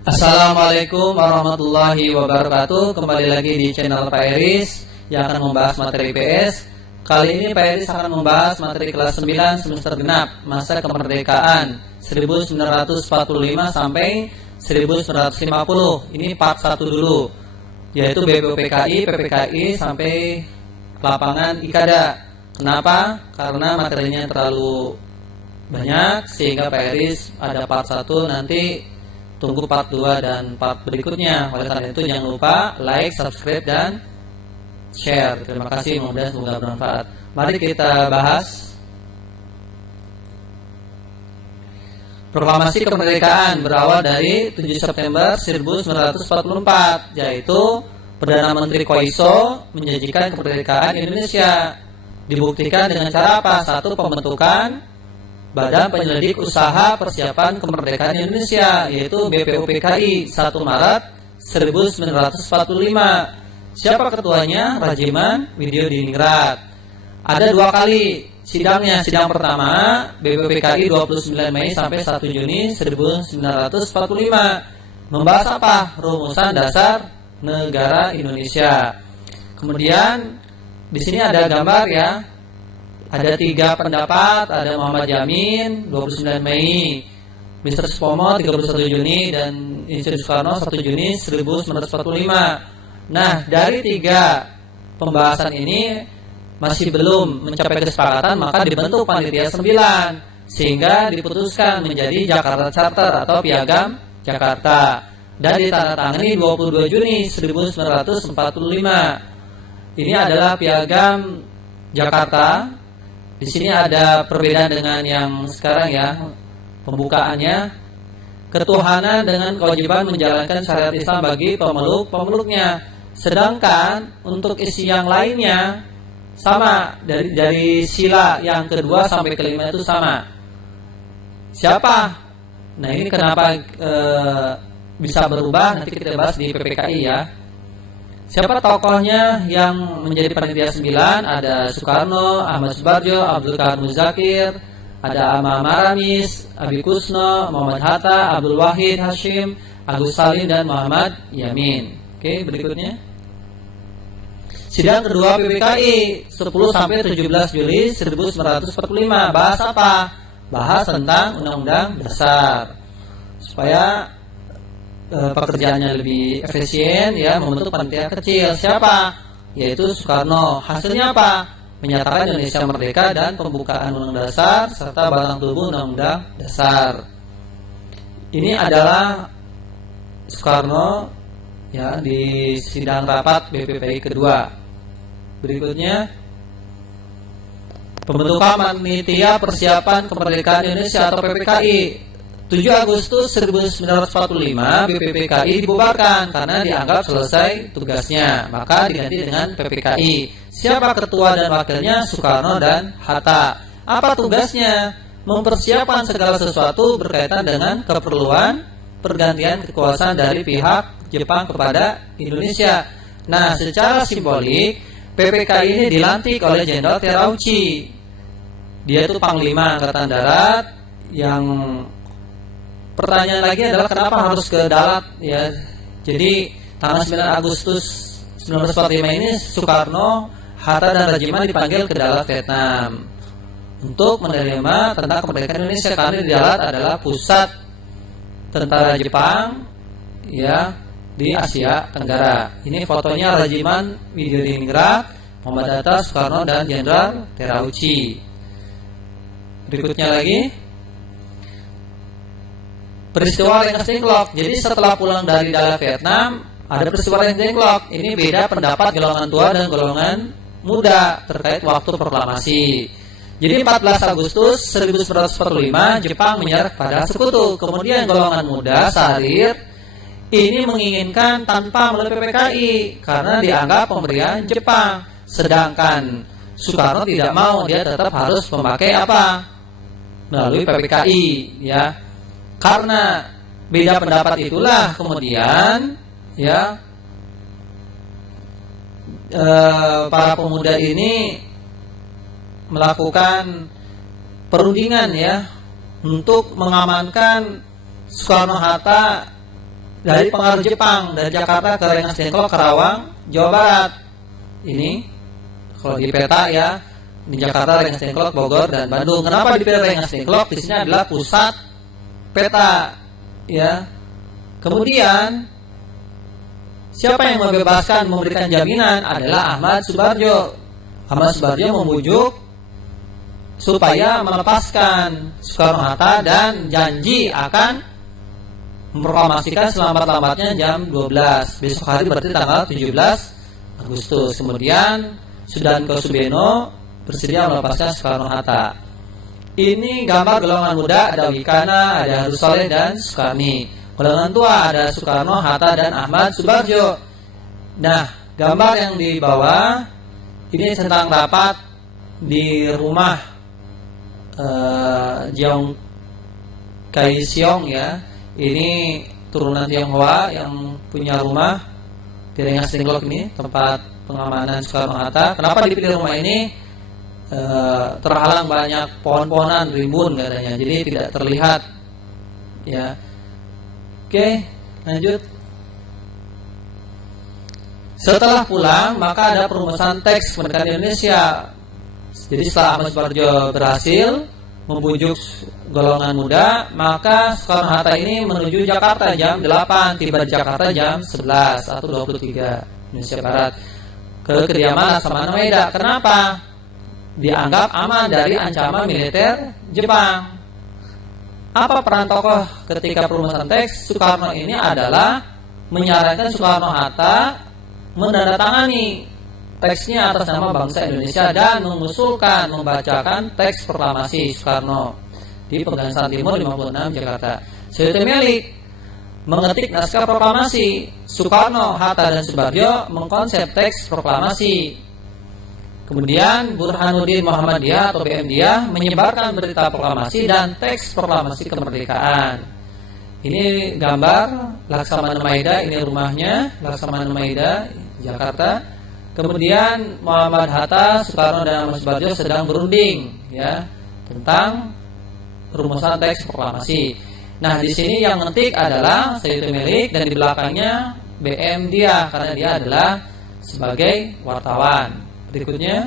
Assalamualaikum warahmatullahi wabarakatuh. Kembali lagi di channel Pak Iris yang akan membahas materi PS. Kali ini Pak Iris akan membahas materi kelas 9 semester genap masa kemerdekaan 1945 sampai 1950. Ini part 1 dulu, yaitu BPUPKI, PPKI sampai lapangan IKADA. Kenapa? Karena materinya terlalu banyak sehingga Pak Iris ada part 1, nanti tunggu part 2 dan part berikutnya. Oleh karena itu jangan lupa like, subscribe, dan share. Terima kasih, mudah-mudahan semoga bermanfaat. Mari kita bahas Proklamasi Kemerdekaan berawal dari 7 September 1944, yaitu Perdana Menteri Koiso menjanjikan kemerdekaan Indonesia. Dibuktikan dengan cara apa? Satu, pembentukan Badan Penyelidik Usaha Persiapan Kemerdekaan Indonesia, yaitu BPUPKI 1 Maret 1945. Siapa ketuanya? Rajiman Widyodiningrat. Ada 2 kali sidangnya. Sidang pertama BPUPKI 29 Mei sampai 1 Juni 1945. Membahas apa? Rumusan dasar negara Indonesia. Kemudian di sini ada gambar ya. Ada 3 pendapat, ada Muhammad Yamin 29 Mei, Mr. Supomo 31 Juni, dan Insinyur Soekarno 1 Juni 1945. Nah, dari 3 pembahasan ini masih belum mencapai kesepakatan, maka dibentuk Panitia 9 sehingga diputuskan menjadi Jakarta Charter atau Piagam Jakarta dan ditandatangani 22 Juni 1945. Ini adalah Piagam Jakarta. Di sini ada perbedaan dengan yang sekarang ya. Pembukaannya, ketuhanan dengan kewajiban menjalankan syariat Islam bagi pemeluk-pemeluknya. Sedangkan untuk isi yang lainnya sama, dari sila yang kedua sampai kelima itu sama. Siapa? Nah, ini kenapa bisa berubah, nanti kita bahas di PPKI ya. Siapa tokohnya yang menjadi panitia 9? Ada Soekarno, Ahmad Subarjo, Abdul Kahar Muzakir, ada Amam Maramis, Abi Kusno, Muhammad Hatta, Abdul Wahid Hashim, Agus Salim, dan Muhammad Yamin. Oke, berikutnya. Sidang kedua PPKI 10 sampai 17 Juli 1945. Bahas apa? Bahas tentang Undang-Undang Dasar. Supaya pekerjaannya lebih efisien ya, membentuk panitia kecil. Siapa? Yaitu Soekarno. Hasilnya apa? Menyatakan Indonesia merdeka dan pembukaan Undang-Undang Dasar serta batang tubuh Undang-Undang Dasar. Ini adalah Soekarno ya di sidang rapat BPPI kedua. Berikutnya, pembentukan Panitia Persiapan Kemerdekaan Indonesia atau PPKI. 7 Agustus 1945 BPPKI dibubarkan karena dianggap selesai tugasnya, maka diganti dengan PPKI. Siapa ketua dan wakilnya? Soekarno dan Hatta. Apa tugasnya? Mempersiapkan segala sesuatu berkaitan dengan keperluan pergantian kekuasaan dari pihak Jepang kepada Indonesia. Nah, secara simbolik PPKI ini dilantik oleh Jenderal Terauchi. Dia itu Panglima Angkatan Darat. Yang pertanyaan lagi adalah kenapa harus ke darat ya. Jadi tanggal 9 Agustus 1945 ini Soekarno, Hatta, dan Rajiman dipanggil ke darat Vietnam untuk menerima tentang kemerdekaan Indonesia, karena di darat adalah pusat tentara Jepang ya di Asia Tenggara. Ini fotonya Rajiman Widyodiningrat, Muhammad Hatta, Soekarno, dan Jenderal Terauchi. Berikutnya lagi, peristiwa Rengas Dengklok. Jadi setelah pulang dari darat Vietnam, ada peristiwa Rengas Dengklok. Ini beda pendapat golongan tua dan golongan muda terkait waktu proklamasi. Jadi 14 Agustus 1945 Jepang menyerah kepada sekutu. Kemudian golongan muda Sahrir ini menginginkan tanpa melalui PPKI karena dianggap pemberian Jepang. Sedangkan Soekarno tidak mau, dia tetap harus memakai apa? Melalui PPKI ya. Karena beda pendapat itulah kemudian ya para pemuda ini melakukan perundingan ya untuk mengamankan Soekarno Hatta dari pengaruh Jepang dari Jakarta ke Rengas Dengklok, Karawang, Jawa Barat. Ini kalau di peta ya, di Jakarta, Rengas Dengklok, Bogor, dan Bandung. Kenapa dipilih Rengas Dengklok? Di sini adalah pusat peta, ya. Kemudian siapa yang membebaskan, memberikan jaminan adalah Ahmad Subarjo. Ahmad Subarjo membujuk supaya melepaskan Soekarno-Hatta dan janji akan memproklamasikan selambat-lambatnya jam 12 besok hari, berarti tanggal 17 Agustus. Kemudian Sudanko Subeno bersedia melepaskan Soekarno-Hatta. Ini gambar golongan muda, ada Wikana, ada Harus Saleh dan Sukarni. Golongan tua ada Soekarno, Hatta, dan Ahmad Subarjo. Nah, gambar yang di bawah ini tentang rapat di rumah Jeong Kai Siong, ya. Ini turunan Tionghoa yang punya rumah di Rengas Dengklok ini, tempat pengamanan Soekarno-Hatta. Kenapa dipilih rumah ini? Terhalang banyak pohon-pohonan rimbun katanya, jadi tidak terlihat, ya. Oke, lanjut. Setelah pulang, maka ada perumusan teks kemerdekaan Indonesia. Jadi setelah Ahmad Subarjo berhasil membujuk golongan muda, maka Soekarno-Hatta ini menuju Jakarta jam 8, tiba di Jakarta jam 11 atau 23 Indonesia Barat, ke kediaman Laksamana Maeda. Kenapa? Dianggap aman dari ancaman militer Jepang. Apa peran tokoh ketika perumusan teks? Soekarno ini adalah menyarankan Soekarno-Hatta menandatangani teksnya atas nama bangsa Indonesia dan mengusulkan membacakan teks proklamasi Soekarno di Pegangsaan Timur 56 Jakarta. Suyuti Melik mengetik naskah proklamasi. Soekarno, Hatta, dan Subarjo mengkonsep teks proklamasi. Kemudian Burhanuddin Muhammadiyah atau BMDiyah menyebarkan berita proklamasi dan teks proklamasi kemerdekaan. Ini gambar Laksamana Maeda, ini rumahnya Laksamana Maeda, Jakarta. Kemudian Muhammad Hatta, Soekarno, dan Ahmad Subarjo sedang berunding, ya, tentang rumusan teks proklamasi. Nah, di sini yang mengetik adalah Suyuti Melik dan di belakangnya BMDiyah karena dia adalah sebagai wartawan. Berikutnya,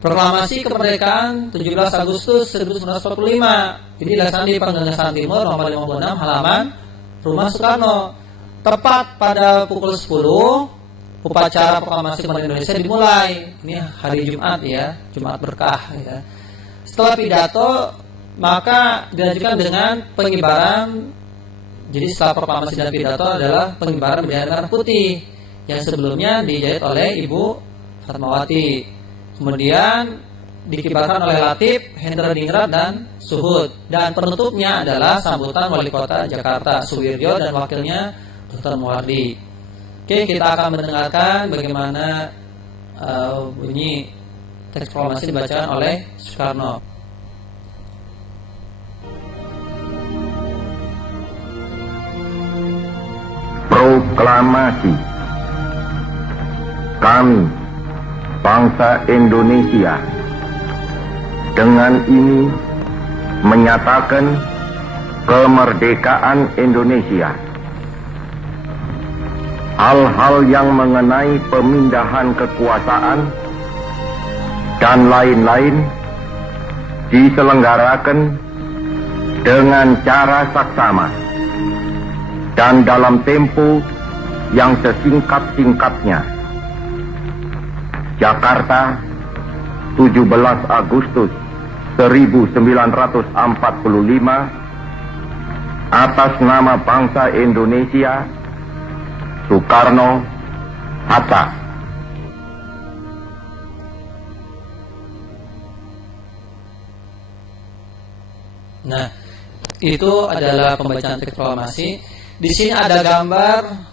proklamasi kemerdekaan 17 Agustus 1945. Ini dilaksanakan di Pegangsaan Timur nomor 56 halaman rumah Soekarno. Tepat pada pukul 10, upacara proklamasi kemerdekaan Indonesia dimulai. Ini hari Jumat, ya, Jumat berkah, ya. Setelah pidato, maka dilanjutkan dengan pengibaran. Jadi setelah proklamasi dan pidato adalah pengibaran bendera merah putih yang sebelumnya dijahit oleh Ibu Fatmawati. Kemudian dikibarkan oleh Latif, Hendra Dingrat, dan Suhud. Dan penutupnya adalah sambutan Wali Kota Jakarta Suwirjo dan wakilnya Dr. Muwardi. Oke, kita akan mendengarkan bagaimana bunyi teks proklamasi dibacakan oleh Soekarno. Proklamasi. Kami, bangsa Indonesia, dengan ini menyatakan kemerdekaan Indonesia. Hal-hal yang mengenai pemindahan kekuasaan dan lain-lain diselenggarakan dengan cara saksama dan dalam tempo yang sesingkat-singkatnya. Jakarta, 17 Agustus 1945, atas nama bangsa Indonesia, Soekarno, Hatta. Nah, itu adalah pembacaan teks proklamasi. Di sini ada gambar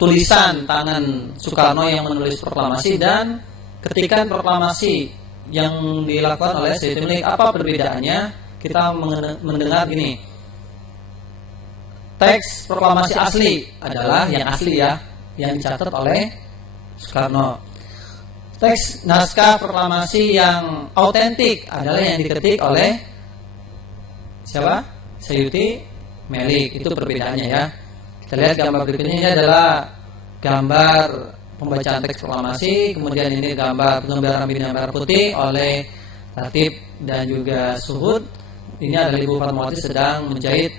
tulisan tangan Soekarno yang menulis proklamasi dan ketikan proklamasi yang dilakukan oleh Suyuti Melik. Apa perbedaannya? Kita mendengar gini. Teks proklamasi asli adalah yang asli, ya, yang dicatat oleh Soekarno. Teks naskah proklamasi yang autentik adalah yang diketik oleh siapa? Suyuti Melik. Itu perbedaannya ya. Kita lihat gambar berikutnya, ini adalah gambar pembacaan teks proklamasi, kemudian ini gambar pengibaran bendera merah putih oleh Latif dan juga Suhud. Ini adalah Ibu Fatmawati sedang menjahit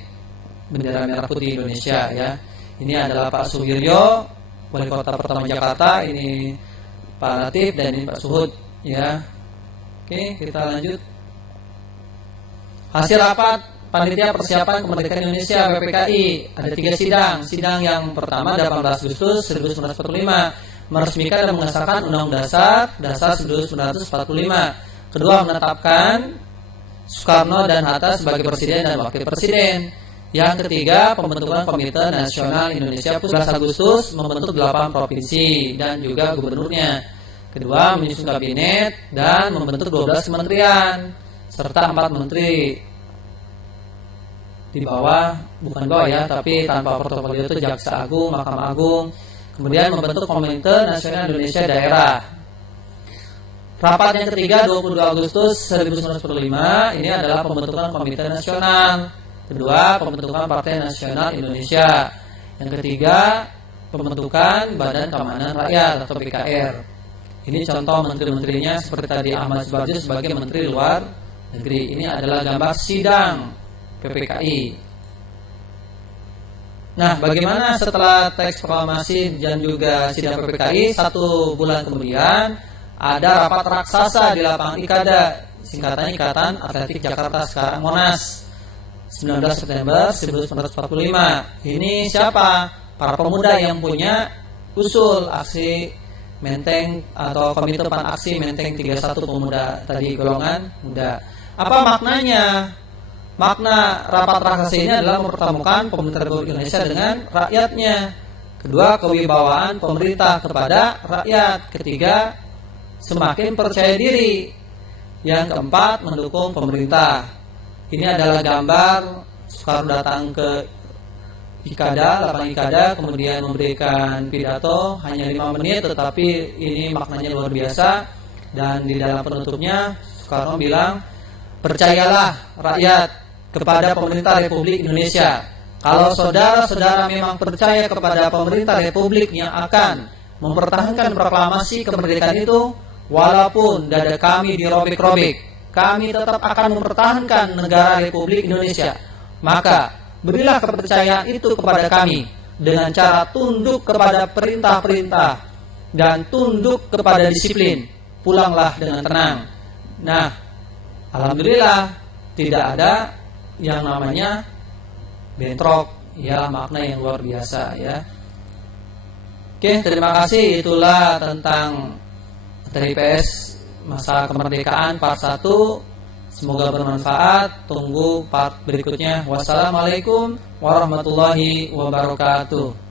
bendera merah putih Indonesia ya. Ini adalah Pak Suwiryo, wali kota pertama Jakarta, ini Pak Latif dan ini Pak Suhud ya. Oke, kita lanjut. Hasil rapat Panitia Persiapan Kemerdekaan Indonesia (PPKI), ada 3 sidang. Sidang yang pertama 18 Agustus 1945 meresmikan dan mengesahkan Undang-Undang Dasar 1945. Kedua, menetapkan Soekarno dan Hatta sebagai presiden dan wakil presiden. Yang ketiga, pembentukan Komite Nasional Indonesia 11 Agustus membentuk 8 provinsi dan juga gubernurnya. Kedua, menyusun kabinet dan membentuk 12 kementerian serta 4 menteri di bawah, bukan bawah ya, tapi tanpa portofolio, itu Jaksa Agung, Mahkamah Agung. Kemudian membentuk Komite Nasional Indonesia Daerah. Rapat yang ketiga 22 Agustus 1945 ini adalah pembentukan Komite Nasional. Kedua, pembentukan Partai Nasional Indonesia. Yang ketiga, pembentukan Badan Keamanan Rakyat atau BKR. Ini contoh menteri-menterinya seperti tadi Ahmad Subarjo sebagai Menteri Luar Negeri. Ini adalah gambar sidang PPKI. Nah, bagaimana setelah teks proklamasi dan juga sidang PPKI? 1 bulan kemudian ada rapat raksasa di lapangan IKADA, singkatannya Ikatan Atletik Jakarta, sekarang Monas, 19 September 1945. Ini siapa? Para pemuda yang punya usul aksi Menteng atau Komite Pan-Aksi Menteng 31 Pemuda, tadi golongan muda. Apa maknanya? Makna rapat raksasa ini adalah mempertemukan pemerintah Republik Indonesia dengan rakyatnya. Kedua, kewibawaan pemerintah kepada rakyat. Ketiga, semakin percaya diri. Yang keempat, mendukung pemerintah. Ini adalah gambar Soekarno datang ke IKADA, lapangan IKADA, kemudian memberikan pidato hanya 5 menit, tetapi ini maknanya luar biasa. Dan di dalam penutupnya Soekarno bilang, percayalah rakyat kepada pemerintah Republik Indonesia. Kalau saudara-saudara memang percaya kepada pemerintah Republik yang akan mempertahankan proklamasi kemerdekaan itu, walaupun dada kami dirobek-robek, kami tetap akan mempertahankan negara Republik Indonesia. Maka berilah kepercayaan itu kepada kami dengan cara tunduk kepada perintah-perintah dan tunduk kepada disiplin. Pulanglah dengan tenang. Nah, alhamdulillah tidak ada yang namanya bentrok, ya, makna yang luar biasa ya. Oke, terima kasih. Itulah tentang materi PS masa kemerdekaan part 1. Semoga bermanfaat. Tunggu part berikutnya. Wassalamualaikum warahmatullahi wabarakatuh.